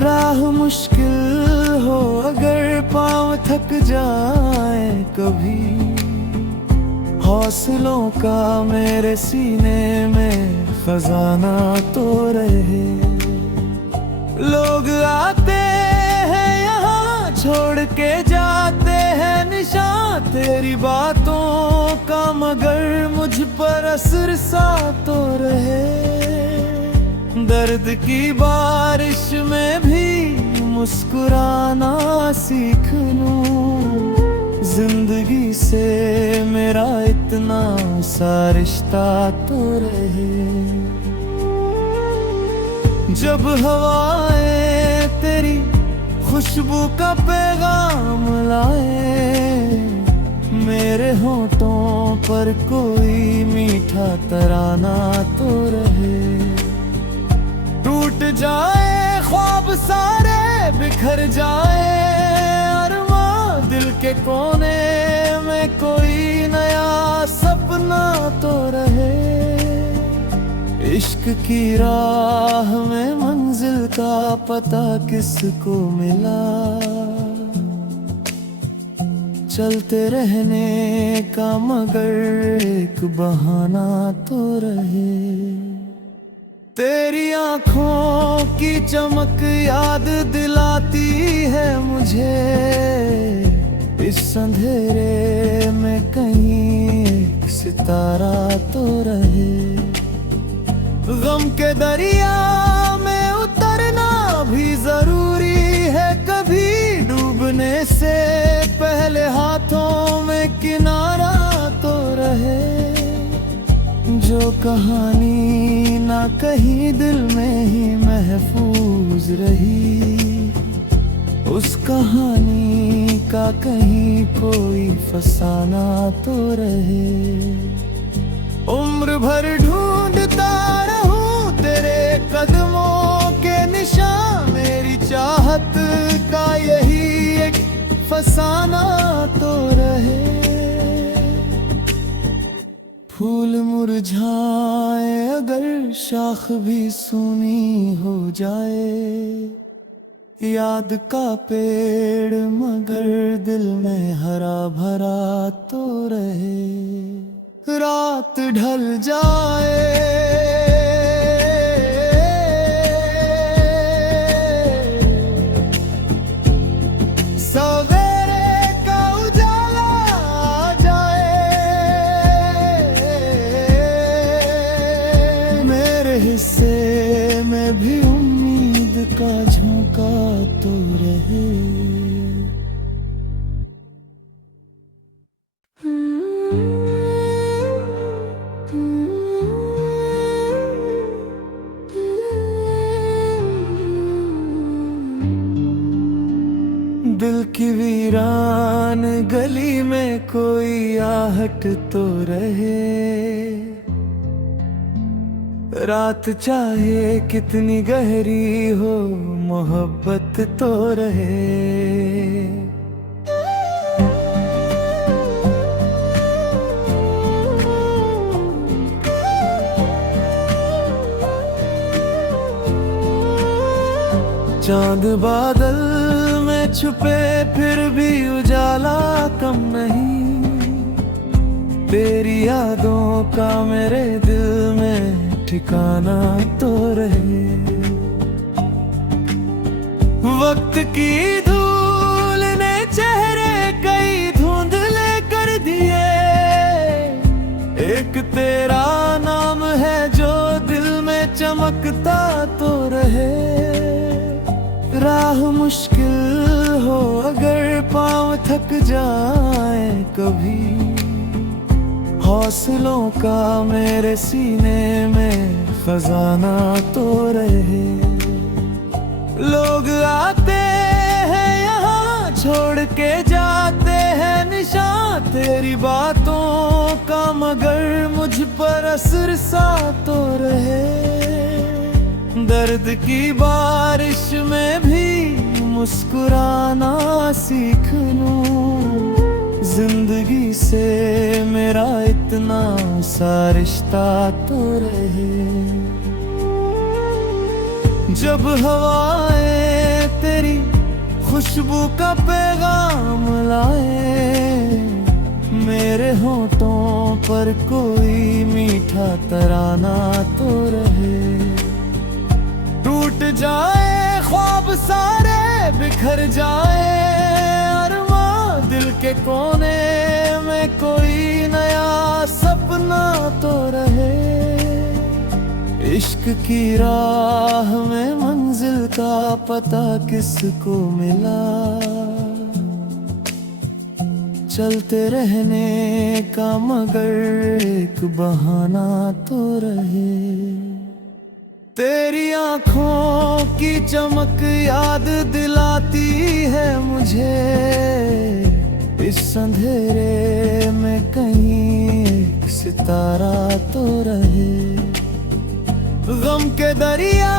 राह मुश्किल हो अगर पाँव थक जाए कभी, हौसलों का मेरे सीने में खजाना तो रहे। लोग आते हैं यहाँ छोड़ के जाते हैं निशान तेरी बातों का, मगर मुझ पर असर सा तो रहे। दर्द की बारिश में भी मुस्कुराना सीख लूं। जिंदगी से मेरा इतना सा रिश्ता तो रहे। जब हवाएं तेरी खुशबू का पैगाम लाए, मेरे होठों पर कोई मीठा तराना तो रहे। टूट जाए ख्वाब सारे बिखर जाए अरमां, दिल के कोने में कोई नया सपना तो रहे। इश्क की राह में मंजिल का पता किसको मिला, चलते रहने का मगर एक बहाना तो रहे। तेरी आँखों की चमक याद दिलाती है मुझे, इस अंधेरे में कहीं एक सितारा तो रहे। गम के दरिया में उतरना भी जरूरी है कभी, डूबने से पहले हाथों में किनारा तो रहे। जो कहानी ना कहीं दिल में ही महफूज रही, उस कहानी का कहीं कोई फसाना तो रहे। उम्र भर ढूंढता रहूं तेरे कदमों के निशान, मेरी चाहत का यही एक फसाना तो रहे। फूल मुरझाए अगर शाख भी सूनी हो जाए, याद का पेड़ मगर दिल में हरा भरा तो रहे। रात ढल जाए हिस्से में भी उम्मीद का झोंका तो रहे। दिल की वीरान गली में कोई आहट तो रहे। रात चाहे कितनी गहरी हो, मोहब्बत तो रहे। चांद बादल में छुपे फिर भी उजाला कम नहीं। तेरी यादों का मेरे दिल में ठिकाना तो रहे। वक्त की धूल ने चेहरे कई धुंधले कर दिए। एक तेरा नाम है जो दिल में चमकता तो रहे। राह मुश्किल हो अगर पाँव थक जाए कभी, हौसलों का मेरे सीने में खजाना तो रहे। लोग आते हैं यहाँ छोड़ के जाते हैं निशान तेरी बातों का, मगर मुझ पर असर सा तो रहे। दर्द की बारिश में भी मुस्कुराना सीख लूं। जिंदगी से मेरा इतना सा रिश्ता तो रहे। जब हवाएं तेरी खुशबू का पैगाम लाए, मेरे होठों पर कोई मीठा तराना तो रहे। टूट जाए ख्वाब सारे बिखर जाए अरमां, दिल के कोने में कोई नया सपना तो रहे। इश्क की राह में मंजिल का पता किसको मिला, चलते रहने का मगर एक बहाना तो रहे। तेरी आँखों की चमक याद दिलाती है मुझे, इस अंधेरे में कहीं एक सितारा तो रहे। गम के दरिया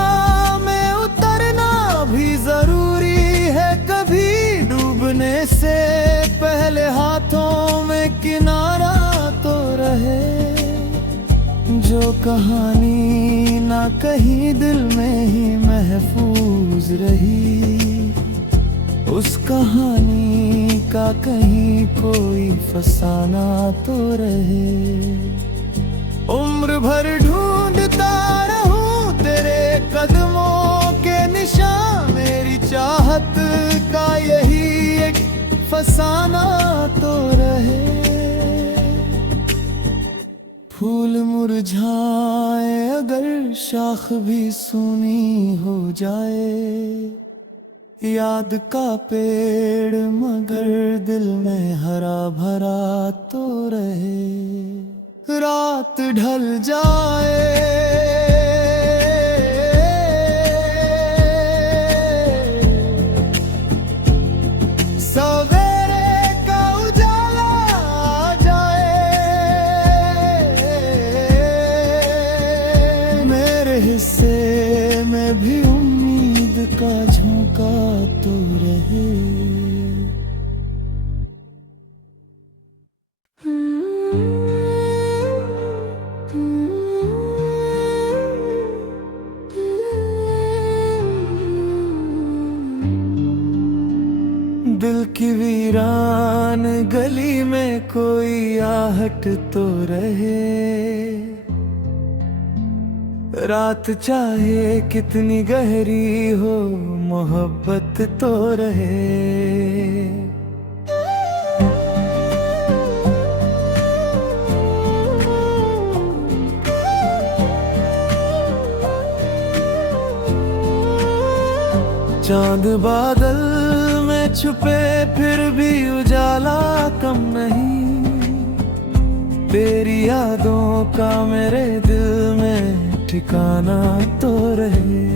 में उतरना भी जरूरी है कभी, डूबने से पहले हाथों में किनारा तो रहे। जो कहानी ना कहीं दिल में ही महफूज रही, उस कहानी का कहीं कोई फसाना तो रहे। उम्र भर ढूंढता रहूं तेरे कदमों के निशान, मेरी चाहत का यही एक फसाना तो रहे। फूल मुरझाए अगर शाख भी सूनी हो जाए, याद का पेड़ मगर दिल में हरा भरा तो रहे। रात ढल जाए सवेरे का उजाला आ जाए, मेरे हिस्से में भी उम्मीद का झोंका तो रहे। दिल की वीरान गली में कोई आहट तो रहे। रात चाहे कितनी गहरी हो मोहब्बत तो रहे। चांद बादल में छुपे फिर भी उजाला कम नहीं। तेरी यादों का मेरे दिल में ठिकाना तो रहे।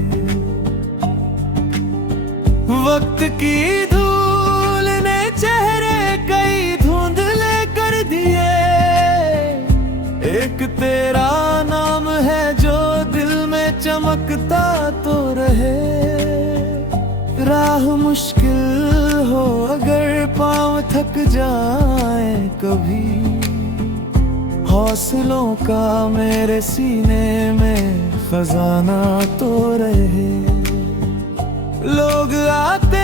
वक्त की धूल ने चेहरे कई धुंधले कर दिए। एक तेरा नाम है जो दिल में चमकता तो रहे। राह मुश्किल हो अगर पाँव थक जाए कभी, हौसलों का मेरे सीने में खजाना तो रहे। लोग आते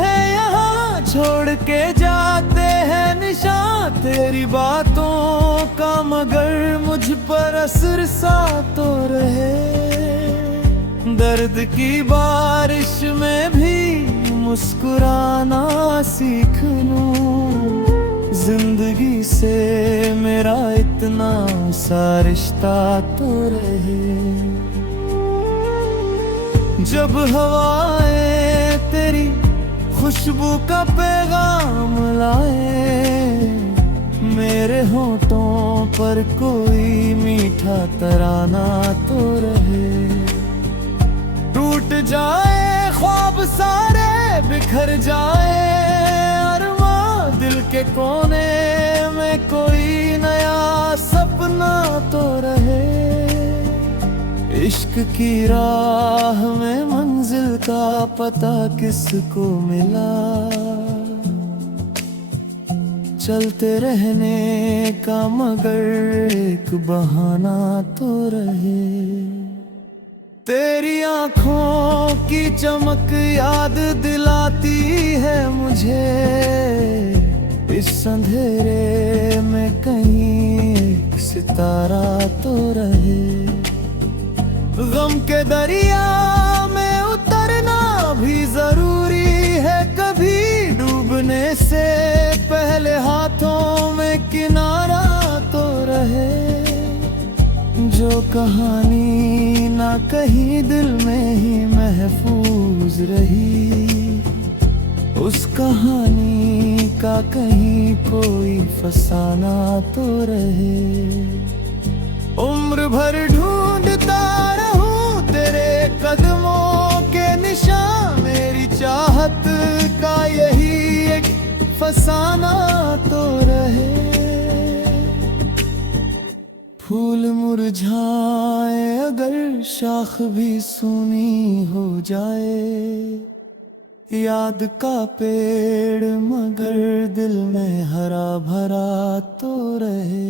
हैं यहाँ छोड़ के जाते हैं निशान तेरी बातों का, मगर मुझ पर असर सा तो रहे। दर्द की बारिश में भी मुस्कुराना सीख लूं, जिंदगी से मेरा इतना सा रिश्ता तो रहे। जब हवाएं तेरी खुशबू का पैगाम लाए, मेरे होठों पर कोई मीठा तराना तो रहे। टूट जाए ख्वाब सारे बिखर जाए अरमां, दिल के कोने में कोई नया सपना तो रहे। इश्क की राह में मंजिल का पता किसको मिला, चलते रहने का मगर एक बहाना तो रहे। तेरी आँखों की चमक याद दिलाती है मुझे, इस अंधेरे में कहीं एक सितारा तो रहे। गम के दरिया में उतरना भी जरूरी है, कभी डूबने से पहले हाथों में किनारा तो रहे। जो कहानी ना कहीं दिल में ही महफूज रही, उस कहानी का कहीं कोई फसाना तो रहे। उम्र भर ढूंढता रहूं तेरे कदमों के निशान, मेरी चाहत का यही एक फसाना तो रहे। फूल मुरझाए अगर शाख भी सूनी हो जाए, याद का पेड़ मगर दिल में हरा भरा तो रहे।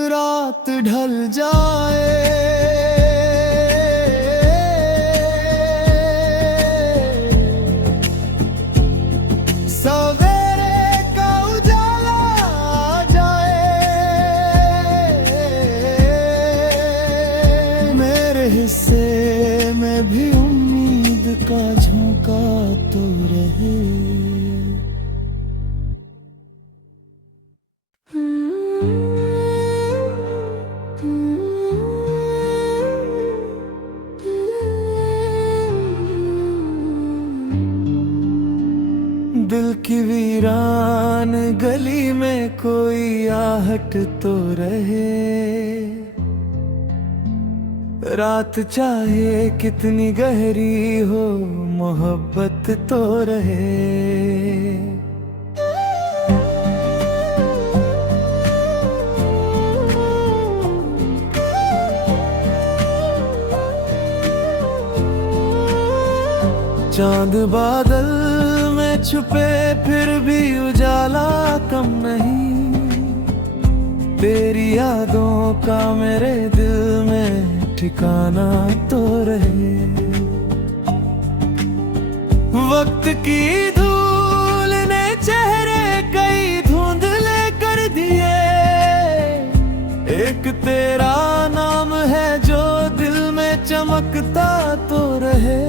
रात ढल जाए सवेरे का उजाला आ जाए, मेरे हिस्से में भी उम्मीद का झोंका तो रहे। दिल की वीरान गली में कोई आहट तो रहे। रात चाहे कितनी गहरी हो मोहब्बत तो रहे। चांद बादल में छुपे फिर भी उजाला कम नहीं, तेरी यादों का मेरे दिल में ठिकाना तो रहे। वक्त की धूल ने चेहरे कई धुंधले कर दिए, एक तेरा नाम है जो दिल में चमकता तो रहे।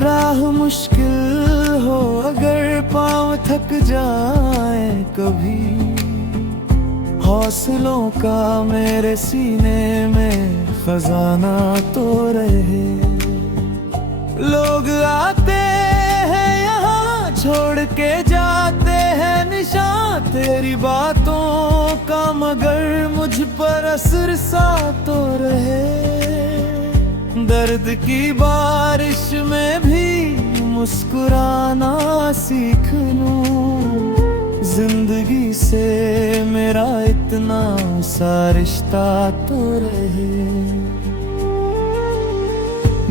राह मुश्किल हो अगर पाँव थक जाए कभी, हौसलों का मेरे सीने में खजाना तो रहे। लोग आते हैं यहाँ छोड़ के जाते हैं निशान तेरी बातों का, मगर मुझ पर असर सा तो रहे। दर्द की बारिश में भी मुस्कुराना सीख लूं, जिंदगी से मेरा इतना सा रिश्ता तो रहे।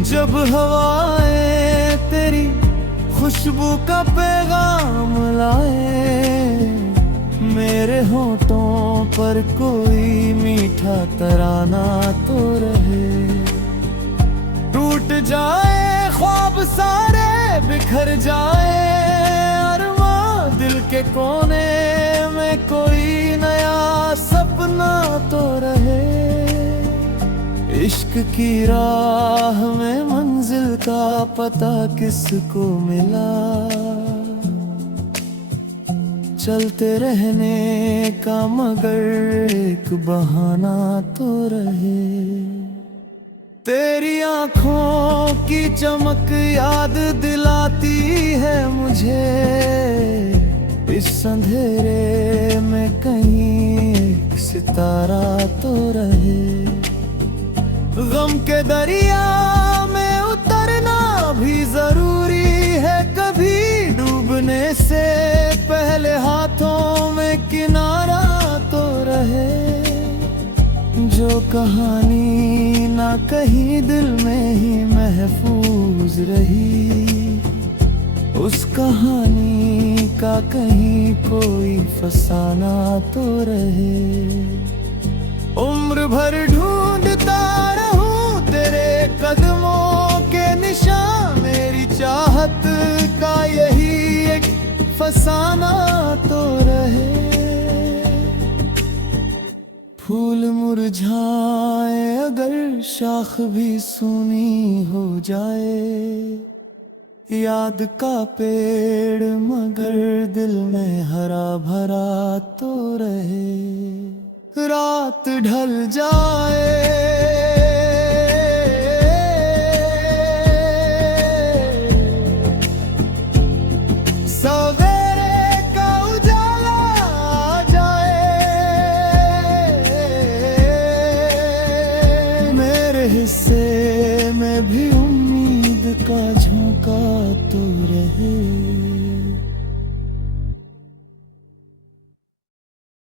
जब हवाएं तेरी खुशबू का पैगाम लाए, मेरे होठों पर कोई मीठा तराना तो रहे। टूट जाए ख्वाब सारे बिखर जाए, अरमां दिल के कोने में कोई नया सपना तो रहे। इश्क की राह में मंजिल का पता किसको मिला, चलते रहने का मगर एक बहाना तो रहे। तेरी आंखों की चमक याद दिलाती है मुझे, इस अंधेरे में कहीं एक सितारा तो रहे। गम के दरिया में उतरना भी जरूरी है, कभी डूबने से पहले हाथों में किनारा तो रहे। जो कहानी ना कहीं दिल में ही महफूज रही, उस कहानी का कहीं कोई फसाना तो रहे। उम्र भर ढूंढता रहूं तेरे कदमों के निशान, मेरी चाहत का यही एक फसाना तो रहे। फूल मुरझाए अगर शाख भी सूनी हो जाए, याद का पेड़ मगर दिल में हरा भरा तो रहे। रात ढल जाए, सवेरे का उजाला आ जाए, मेरे हिस्से में भी उम्मीद का झोंका तो रहे।